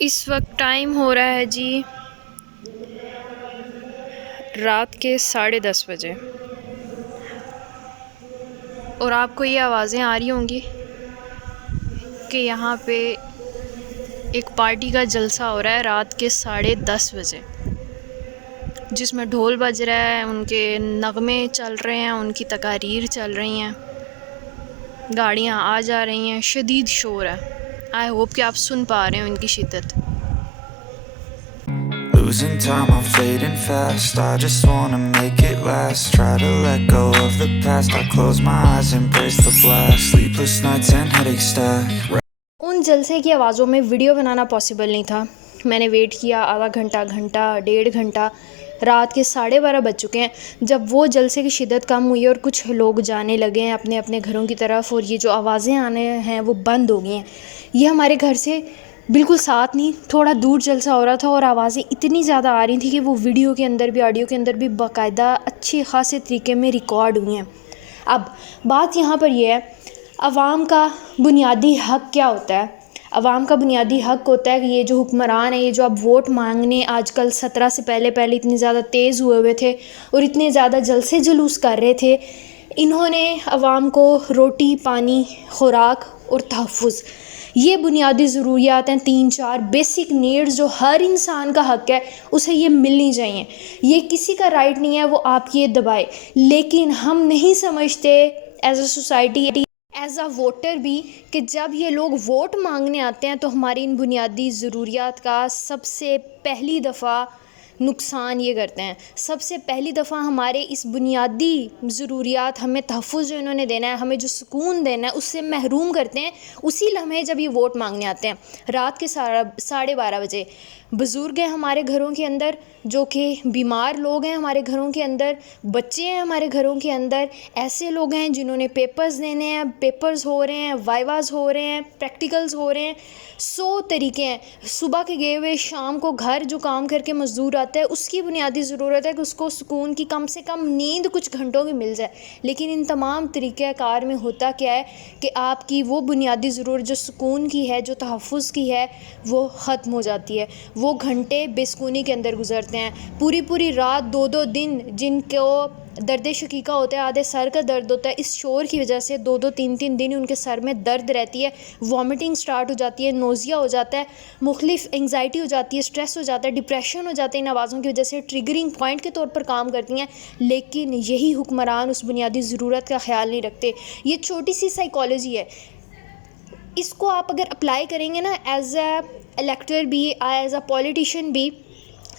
اس وقت ٹائم ہو رہا ہے جی رات کے 10:30 بجے، اور آپ کو یہ آوازیں آ رہی ہوں گی کہ یہاں پہ ایک پارٹی کا جلسہ ہو رہا ہے رات کے 10:30 بجے، جس میں ڈھول بج رہا ہے، ان کے نغمے چل رہے ہیں، ان کی تقاریر چل رہی ہیں، گاڑیاں آ جا رہی ہیں، شدید شور ہے۔ آئی ہوپ کہ آپ سن پا رہے ہیں ان کی شدت۔ Losing time, I'm fading fast. I just wanna make it last. Try to let go of the past. I close my eyes, embrace the blast. Sleepless nights and headaches stack. ان جلسے کی آوازوں میں ویڈیو بنانا possible نہیں تھا۔ میں نے wait کیا آدھا گھنٹہ، 1.5 گھنٹہ، رات کے 12:30 بج چکے ہیں جب وہ جلسے کی شدت کم ہوئی اور کچھ لوگ جانے لگے ہیں اپنے اپنے گھروں کی طرف، اور یہ جو آوازیں آنے ہیں وہ بند ہو گئی ہیں۔ یہ ہمارے گھر سے بالکل ساتھ نہیں، تھوڑا دور جلسہ ہو رہا تھا، اور آوازیں اتنی زیادہ آ رہی تھیں کہ وہ ویڈیو کے اندر بھی، آڈیو کے اندر بھی باقاعدہ اچھے خاصے طریقے میں ریکارڈ ہوئی ہیں۔ اب بات یہاں پر یہ ہے، عوام کا بنیادی حق کیا ہوتا ہے؟ عوام کا بنیادی حق ہوتا ہے کہ یہ جو حکمران ہیں، یہ جو اب ووٹ مانگنے آج کل 17 سے پہلے اتنی زیادہ تیز ہوئے تھے اور اتنے زیادہ جلسے جلوس کر رہے تھے، انہوں نے عوام کو روٹی، پانی، خوراک اور تحفظ، یہ بنیادی ضروریات ہیں، 3-4 بیسک نیڈز جو ہر انسان کا حق ہے، اسے یہ ملنی چاہیے۔ یہ کسی کا رائٹ نہیں ہے وہ آپ کی یہ دبائے، لیکن ہم نہیں سمجھتے as a society, as a voter بھی، کہ جب یہ لوگ ووٹ مانگنے آتے ہیں تو ہماری ان بنیادی ضروریات کا سب سے پہلی دفعہ نقصان یہ کرتے ہیں۔ سب سے پہلی دفعہ ہمارے اس بنیادی ضروریات، ہمیں تحفظ جو انہوں نے دینا ہے، ہمیں جو سکون دینا ہے، اس سے محروم کرتے ہیں اسی لمحے جب یہ ووٹ مانگنے آتے ہیں۔ رات کے 12:30 بجے بزرگ ہیں ہمارے گھروں کے اندر، جو کہ بیمار لوگ ہیں ہمارے گھروں کے اندر، بچے ہیں ہمارے گھروں کے اندر، ایسے لوگ ہیں جنہوں نے پیپرز دینے ہیں، پیپرز ہو رہے ہیں، وائواز ہو رہے ہیں، پریکٹیکلز ہو رہے ہیں، 100 طریقے ہیں۔ صبح کے گئے ہوئے شام کو گھر جو کام کر کے مزدور آتا ہے، اس کی بنیادی ضرورت ہے کہ اس کو سکون کی کم سے کم نیند کچھ گھنٹوں کی مل جائے، لیکن ان تمام طریقہ کار میں ہوتا کیا ہے کہ آپ کی وہ بنیادی ضرورت جو سکون کی ہے، جو تحفظ کی ہے، وہ ختم ہو جاتی ہے۔ وہ گھنٹے بے سکونی کے اندر گزرتے ہیں، پوری رات، 2 دن، جن کو درد شقیقہ ہوتا ہے، آدھے سر کا درد ہوتا ہے، اس شور کی وجہ سے 2-3 دن ان کے سر میں درد رہتی ہے، وامٹنگ سٹارٹ ہو جاتی ہے، نوزیا ہو جاتا ہے، مختلف انگزائٹی ہو جاتی ہے، سٹریس ہو جاتا ہے، ڈپریشن ہو جاتے ہیں، ان آوازوں کی وجہ سے ٹریگرنگ پوائنٹ کے طور پر کام کرتی ہیں، لیکن یہی حکمران اس بنیادی ضرورت کا خیال نہیں رکھتے۔ یہ چھوٹی سی سائیکالوجی ہے، اس کو آپ اگر اپلائی کریں گے نا، ایز اے الیکٹر بھی، ایز اے پولیٹیشین بھی،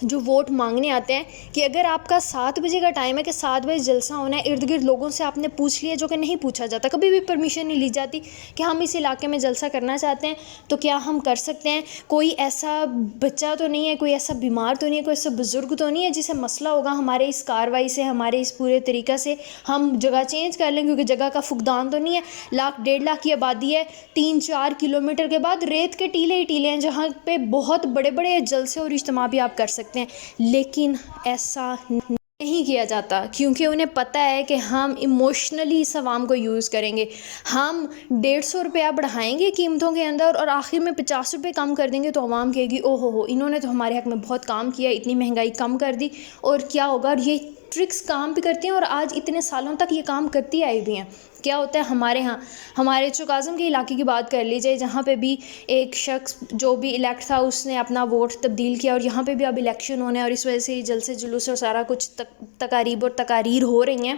جو ووٹ مانگنے آتے ہیں، کہ اگر آپ کا 7 بجے کا ٹائم ہے کہ 7 بجے جلسہ ہونا ہے، ارد گرد لوگوں سے آپ نے پوچھ لیا، جو کہ نہیں پوچھا جاتا، کبھی بھی پرمیشن نہیں لی جاتی کہ ہم اس علاقے میں جلسہ کرنا چاہتے ہیں تو کیا ہم کر سکتے ہیں؟ کوئی ایسا بچہ تو نہیں ہے، کوئی ایسا بیمار تو نہیں ہے، کوئی ایسا بزرگ تو نہیں ہے جسے مسئلہ ہوگا ہمارے اس کارروائی سے، ہمارے اس پورے طریقہ سے ہم جگہ چینج کر لیں، کیونکہ جگہ کا فقدان تو نہیں ہے۔ 1.5 لاکھ کی آبادی ہے، 3-4 کلومیٹر کے بعد ریت کے ٹیلے ہی ٹیلے ہیں جہاں پہ بہت بڑے جلسے اور اجتماع بھی آپ کر سکتے ہیں، لیکن ایسا نہیں کیا جاتا، کیونکہ انہیں پتہ ہے کہ ہم ایموشنلی اس عوام کو یوز کریں گے، ہم 150 روپیہ بڑھائیں گے قیمتوں کے اندر اور آخر میں 50 روپے کم کر دیں گے، تو عوام کہے گی او ہو انہوں نے تو ہمارے حق میں بہت کام کیا، اتنی مہنگائی کم کر دی، اور کیا ہوگا؟ اور یہ ٹرکس کام بھی کرتی ہیں، اور آج اتنے سالوں تک یہ کام کرتی آئی بھی ہیں۔ کیا ہوتا ہے ہمارے ہاں، ہمارے چوکازم کے علاقے کی بات کر لیجئے، جہاں پہ بھی ایک شخص جو بھی الیکٹ تھا، اس نے اپنا ووٹ تبدیل کیا، اور یہاں پہ بھی اب الیکشن ہونے، اور اس وجہ سے جلسے جلوس اور سارا کچھ تقاریب اور تقاریر ہو رہی ہیں،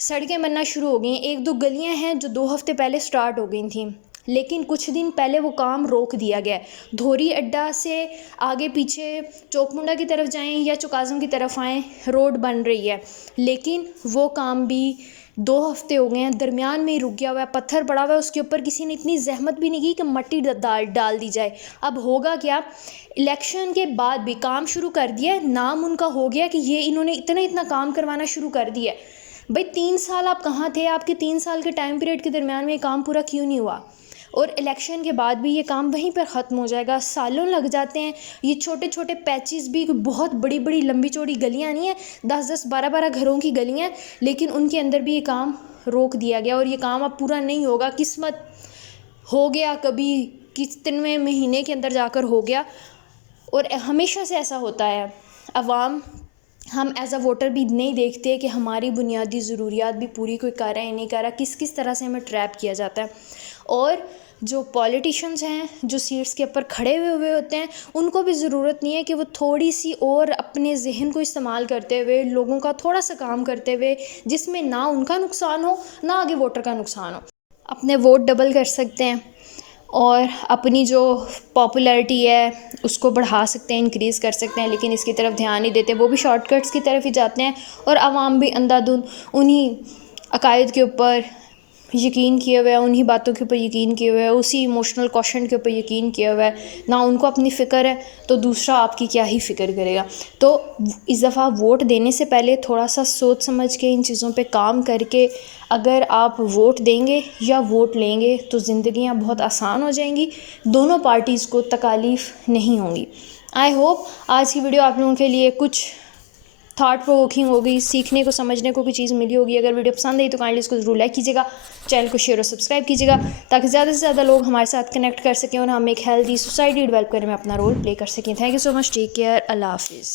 سڑکیں بننا شروع ہو گئی ہیں۔ 1-2 گلیاں ہیں جو 2 ہفتے پہلے سٹارٹ ہو گئی تھیں، لیکن کچھ دن پہلے وہ کام روک دیا گیا ہے۔ دھوری اڈہ سے آگے پیچھے چوک منڈا کی طرف جائیں یا چوکازم کی طرف آئیں، روڈ بن رہی ہے، لیکن وہ کام بھی 2 ہفتے ہو گئے ہیں، درمیان میں ہی رک گیا ہوا ہے، پتھر پڑا ہوا ہے، اس کے اوپر کسی نے اتنی زحمت بھی نہیں کی کہ مٹی ڈال دی جائے۔ اب ہوگا کیا؟ الیکشن کے بعد بھی کام شروع کر دیا ہے، نام ان کا ہو گیا کہ یہ انہوں نے اتنا کام کروانا شروع کر دیا ہے۔ بھئی 3 سال آپ کہاں تھے؟ آپ کے 3 سال کے ٹائم پیریڈ کے درمیان میں یہ کام پورا کیوں نہیں ہوا؟ اور الیکشن کے بعد بھی یہ کام وہیں پر ختم ہو جائے گا، سالوں لگ جاتے ہیں۔ یہ چھوٹے پیچز بھی، بہت بڑی لمبی چوڑی گلیاں نہیں ہیں، 10-10 12-12 گھروں کی گلیاں، لیکن ان کے اندر بھی یہ کام روک دیا گیا، اور یہ کام اب پورا نہیں ہوگا۔ قسمت ہو گیا کبھی کتنے مہینے کے اندر جا کر ہو گیا، اور ہمیشہ سے ایسا ہوتا ہے. عوام، ہم ایز اے ووٹر بھی نہیں دیکھتے کہ ہماری بنیادی ضروریات بھی پوری کوئی کر رہا ہے نہیں کر رہا، کس طرح سے ہمیں ٹریپ کیا جاتا ہے. اور جو پولیٹیشنز ہیں جو سیٹس کے اوپر کھڑے ہوئے ہوتے ہیں، ان کو بھی ضرورت نہیں ہے کہ وہ تھوڑی سی اور اپنے ذہن کو استعمال کرتے ہوئے، لوگوں کا تھوڑا سا کام کرتے ہوئے، جس میں نہ ان کا نقصان ہو نہ آگے ووٹر کا نقصان ہو، اپنے ووٹ ڈبل کر سکتے ہیں اور اپنی جو پاپولیرٹی ہے اس کو بڑھا سکتے ہیں، انکریز کر سکتے ہیں. لیکن اس کی طرف دھیان نہیں دیتے، وہ بھی شارٹ کٹس کی طرف ہی جاتے ہیں، اور عوام بھی اندھا دھند انہی عقائد کے اوپر یقین کیے ہوئے ہے، انہی باتوں کے اوپر یقین کیے ہوئے ہے، اسی ایموشنل کوشنٹ کے اوپر یقین کیا ہوا ہے. نہ ان کو اپنی فکر ہے تو دوسرا آپ کی کیا ہی فکر کرے گا. تو اس دفعہ ووٹ دینے سے پہلے تھوڑا سا سوچ سمجھ کے ان چیزوں پہ کام کر کے اگر آپ ووٹ دیں گے یا ووٹ لیں گے تو زندگیاں بہت آسان ہو جائیں گی، دونوں پارٹیز کو تکالیف نہیں ہوں گی. آئی ہوپ آج کی ویڈیو آپ لوگوں کے لیے کچھ تھاٹ پرووکنگ ہوگی، سیکھنے کو سمجھنے کو کوئی چیز ملی ہوگی. اگر ویڈیو پسند آئی تو کائنڈلی اس کو ضرور لائک کیجیے گا، چینل کو شیئر اور سبسکرائب کیجیے گا تاکہ زیادہ سے زیادہ لوگ ہمارے ساتھ کنیکٹ کر سکیں اور ہم ایک ہیلدی سوسائٹی ڈیولپ کرنے میں اپنا رول پلے کر سکیں. Thank you so much, take care, اللہ حافظ.